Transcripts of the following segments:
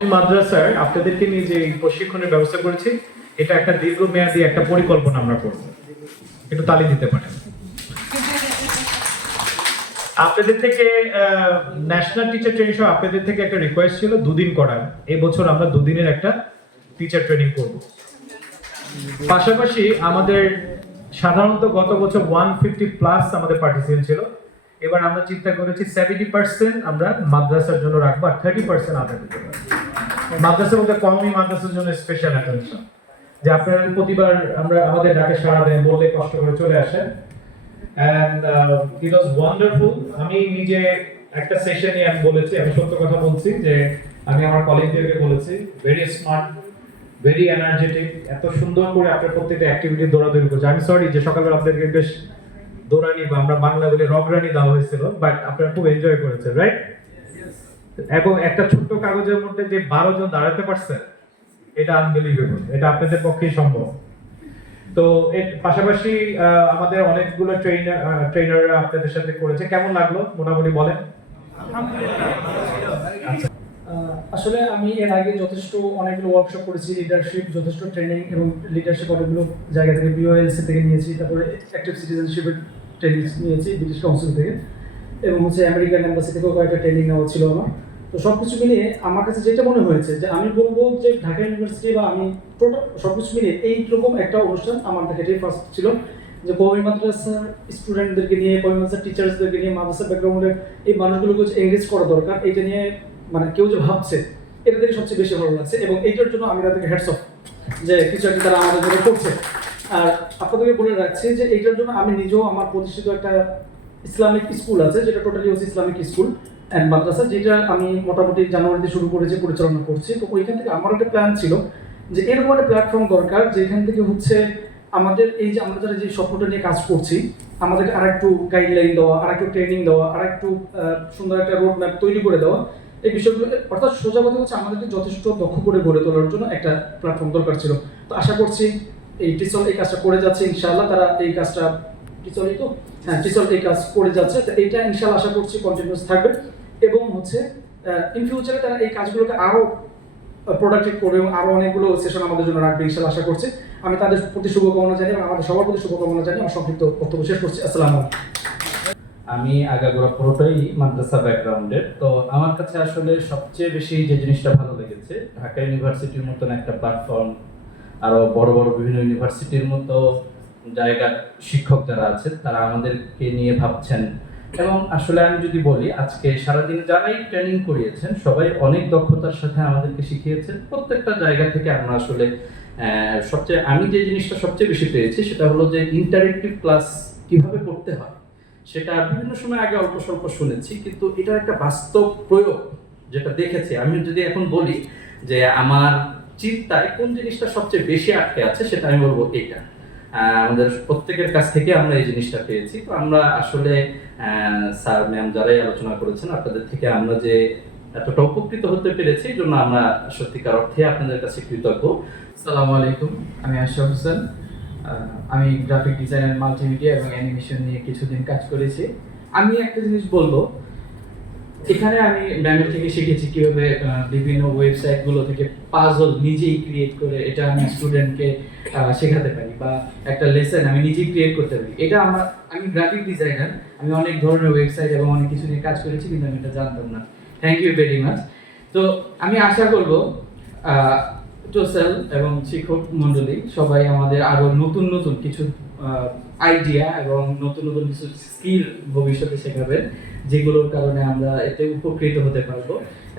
আমি মাদ্রাসার আপনাদেরকে নিয়ে যে প্রশিক্ষণের ব্যবস্থা করেছি, এটা একটা দীর্ঘমেয়াদী একটা পরিকল্পনা আমরা করব। একটু তালি দিতে পারেন। আপনাদের থেকে ন্যাশনাল টিচার ট্রেনিং সহ আপনাদের থেকে একটা রিকোয়েস্ট ছিল, দুদিন করার। এই বছর আমরা দুদিনের একটা টিচার ট্রেনিং করব। পাশাপাশি আমাদের সাধারণত গত বছর ওয়ান ফিফটি প্লাস আমাদের পার্টিসিপেন্ট ছিল। এবার আমরা চিন্তা করেছি সেভেন্টি পার্সেন্ট আমরা মাদ্রাসার জন্য রাখব আর থার্টি পার্সেন্ট আদায় করতে পারব। মাদ্রাসার মধ্যে কমই মাদ্রাসার জন্য স্পেশাল অ্যাটেনশন যে আপনারা প্রতিবার আমরা আমাদের ডাকে সাড়া দেন, বললে কষ্ট করে চলে আসেন। অ্যান্ড ইট ওয়াজ ওয়ান্ডারফুল আমি নিজে একটা সেশনে আমি বলেছি, আমি সত্য কথা বলছি যে আমি আমার কলিগদেরকে বলেছি ভেরি স্মার্ট ভেরি এনার্জেটিক এত সুন্দর করে আপনার প্রত্যেকটা অ্যাক্টিভিটি দৌড়াদৌড়ি করছে। আমি সরি যে সকালবেলা আপনাদেরকে বেশ দৌড়ানি বা আমরা বাংলা বলে রগরানি দেওয়া হয়েছিল বাট আপনারা খুব এনজয় করেছেন রাইট এবং একটা ছোট্ট কাগজের মধ্যে যে বারো জন দাঁড়াতে পারছেন এটা আনবিলিভেবল এটা আপনাদের পক্ষেই সম্ভব। তো এর পাশাপাশি আমাদের অনেকগুলো ট্রেনার ট্রেনাররা আপনাদের সাথে করেছে। কেমন লাগল? মোটামুটি বলেন। আসলে আমি এর আগে যথেষ্ট অনেকগুলো ওয়ার্কশপ করেছি লিডারশিপ যথেষ্ট ট্রেনিং এবং লিডারশিপ অনেকগুলো জায়গা থেকে বিওএলসি থেকে নিয়েছি, তারপরে অ্যাক্টিভ সিটিজেনশিপের ট্রেনিং নিয়েছি ব্রিটিশ কাউন্সিল থেকে এবং হচ্ছে আমেরিকান এম্বাসি থেকেও কয়েকটা ট্রেনিং নেওয়া ছিল আমার। তো সব কিছু মিলিয়ে আমার কাছে যেটা মনে হয়েছে যে আমি বলব যে ঢাকা ইউনিভার্সিটি বা আমি টোটাল সব কিছু মিলিয়ে এইরকম একটা অনুষ্ঠান আমার কাছে এটাই ফার্স্ট ছিল যে কমি মাদ্রাসার স্টুডেন্টদেরকে নিয়ে কমি মাদ্রাসার টিচার্সদেরকে নিয়ে, মাদ্রাসা ব্যাকগ্রাউন্ডের এই মানুষগুলোকে এঙ্গেজ করা দরকার, এটা নিয়ে মানে কেউ যে ভাবছে, এটা থেকে সবচেয়ে বেশি ভালো লাগছে এবং এইটার জন্য আমি তাদেরকে হ্যাডস অফ যে কিছু একটা তারা আমাদের জন্য করছে। আর আপনাদেরকে বলে রাখছি যে এইটার জন্য আমি নিজেও আমার প্রতিষ্ঠিত একটা ইসলামিক স্কুল আছে, যেটা টোটালি হচ্ছে ইসলামিক স্কুল অ্যান্ড মাদ্রাসা, যেটা আমি মোটামুটি জানুয়ারিতে শুরু করেছি, পরিচালনা করছি। তো ওইখান থেকে আমার একটা প্ল্যান ছিল যে এরকম একটা প্ল্যাটফর্ম দরকার, যেখান থেকে হচ্ছে আমাদের এই যে আমরা যারা যে স্বপ্নটা নিয়ে কাজ করছি, আমাদেরকে আর একটু গাইডলাইন দেওয়া আর একটু ট্রেনিং দেওয়া আর একটু সুন্দর একটা রোড ম্যাপ তৈরি করে দেওয়া, এই বিষয়গুলো, অর্থাৎ সোজা কথা হচ্ছে আমাদেরকে যথেষ্ট দক্ষ করে গড়ে তোলার জন্য একটা প্ল্যাটফর্ম দরকার ছিল। তো আশা করছি এই টিচল এই কাজটা করে যাচ্ছে, ইনশাআল্লাহ তারা এই কাজটা টিচলই তো হ্যাঁ টিচল এই কাজ করে যাচ্ছে, তো এইটা ইনশাআল্লাহ আশা করছি কন্টিনিউস থাকবে। এবং হচ্ছে ইন ফিউচারে তারা এই কাজগুলোকে আরও প্রোডাক্টিভ করবে এবং আরও অনেকগুলো সেশন আমাদের জন্য রাখবে ইনশাআল্লাহ আশা করছি। আমি তাদের প্রতি শুভকামনা জানি এবং আমাদের সবার প্রতি শুভকামনা জানি, আমার সংক্ষিপ্ত বক্তব্য শেষ করছি, আসসালামু আমি আগাগোড়া পুরোটাই মাদ্রাসা ব্যাকগ্রাউন্ডের, তো আমার কাছে আসলে সবচেয়ে বেশি যে জিনিসটা ভালো লেগেছে, ঢাকা ইউনিভার্সিটির মতন একটা প্ল্যাটফর্ম আরও বড় বড় বিভিন্ন ইউনিভার্সিটির মতো জায়গার শিক্ষক যারা আছেন, তারা আমাদেরকে নিয়ে ভাবছেন। এবং আসলে আমি যদি বলি, আজকে সারাদিন যারাই ট্রেনিং করিয়েছেন, সবাই অনেক দক্ষতার সাথে আমাদেরকে শিখিয়েছেন। প্রত্যেকটা জায়গা থেকে আমরা আসলে সবচেয়ে, আমি যে জিনিসটা সবচেয়ে বেশি পেয়েছি, সেটা হলো যে ইন্টারেক্টিভ ক্লাস কীভাবে করতে হয়, সেটা বিভিন্ন সময় আগে অল্প স্বল্প শুনেছি, কিন্তু এটা একটা বাস্তব প্রয়োগ যেটা দেখেছি, আমি যদি এখন বলি যে আমার চিন্তায় কোন জিনিসটা সবচেয়ে বেশি আটকে আছে সেটা আমি বলব এটা। আমাদের প্রত্যেকের কাছ থেকে আমরা এই জিনিসটা পেয়েছি। তো আমরা আসলে স্যার, ম্যাম যারাই আলোচনা করেছেন, আপনাদের থেকে আমরা যে এতটা উপকৃত হতে পেরেছি, এই জন্য আমরা সত্যিকার অর্থে আপনাদের কাছে কৃতজ্ঞ। আসসালামু আলাইকুম, আমি আশরাফ হোসেন। আমি গ্রাফিক ডিজাইন মাল্টিমিডিয়া এবং অ্যানিমেশন নিয়ে কিছুদিন কাজ করেছি। আমি একটা জিনিস বলব এখানে আমি ম্যামের থেকে শিখেছি কীভাবে বিভিন্ন ওয়েবসাইটগুলো থেকে পাজল নিজেই ক্রিয়েট করে এটা আমি স্টুডেন্টকে শেখাতে পারি বা একটা লেসন আমি নিজেই ক্রিয়েট করতে পারি। এটা আমার, আমি গ্রাফিক ডিজাইনার আমি অনেক ধরনের ওয়েবসাইট এবং অনেক কিছু নিয়ে কাজ করেছি, কিন্তু আমি এটা জানতাম না। থ্যাংক ইউ ভেরি মাচ তো আমি আশা করব টোসেল এবং শিক্ষক মণ্ডলী সবাই আমাদের আরও নতুন নতুন কিছু আইডিয়া এবং নতুন নতুন কিছু স্কিল ভবিষ্যতে শেখাবেন, যেগুলোর কারণে আমরা এতে উপকৃত হতে পারব।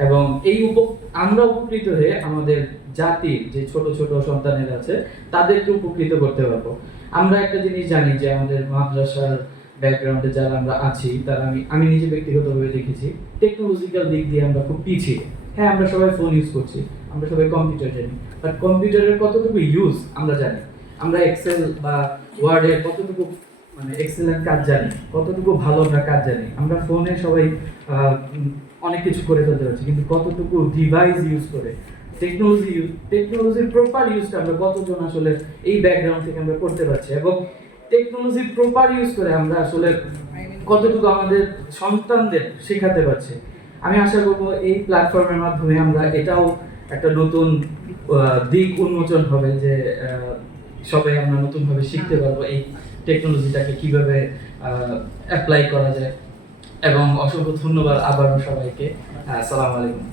এবং এই উপ, আমরা উপকৃত হয়ে আমাদের জাতির যে ছোট ছোট সন্তানের আছে, তাদেরকে উপকৃত করতে পারব। আমরা একটা জিনিস জানি যে আমাদের মাদ্রাসার ব্যাকগ্রাউন্ডে যারা আমরা আছি, তারা আমি আমি নিজে ব্যক্তিগতভাবে দেখেছি টেকনোলজিক্যাল দিক দিয়ে আমরা খুব পিছিয়ে। হ্যাঁ আমরা সবাই ফোন ইউজ করছি। আমরা সবাই কম্পিউটার জানি। বাট কম্পিউটারের কতটুকু ইউজ আমরা জানি। আমরা এক্সেল বা ওয়ার্ডের কতটুকু মানে এক্সেলেন্ট কাজ জানি, কতটুকু ভালো আমরা কাজ জানি। আমরা ফোনে সবাই অনেক কিছু করে ফেলতে পারছি, কিন্তু কতটুকু ডিভাইস ইউজ করে টেকনোলজি ইউজ টেকনোলজির প্রপার ইউজটা আমরা কতজন আসলে এই ব্যাকগ্রাউন্ড থেকে আমরা করতে পারছি, এবং টেকনোলজির প্রপার ইউজ করে আমরা আসলে কতটুকু আমাদের সন্তানদের শেখাতে পারছি। আমি আশা করব এই প্ল্যাটফর্মের মাধ্যমে আমরা এটাও একটা নতুন দিক উন্মোচন হবে যে সবাই আমরা নতুনভাবে শিখতে পারব এই টেকনোলজিটাকে কীভাবে অ্যাপ্লাই করা যায়। এবং অসংখ্য ধন্যবাদ আবারও সবাইকে। আসসালামু আলাইকুম।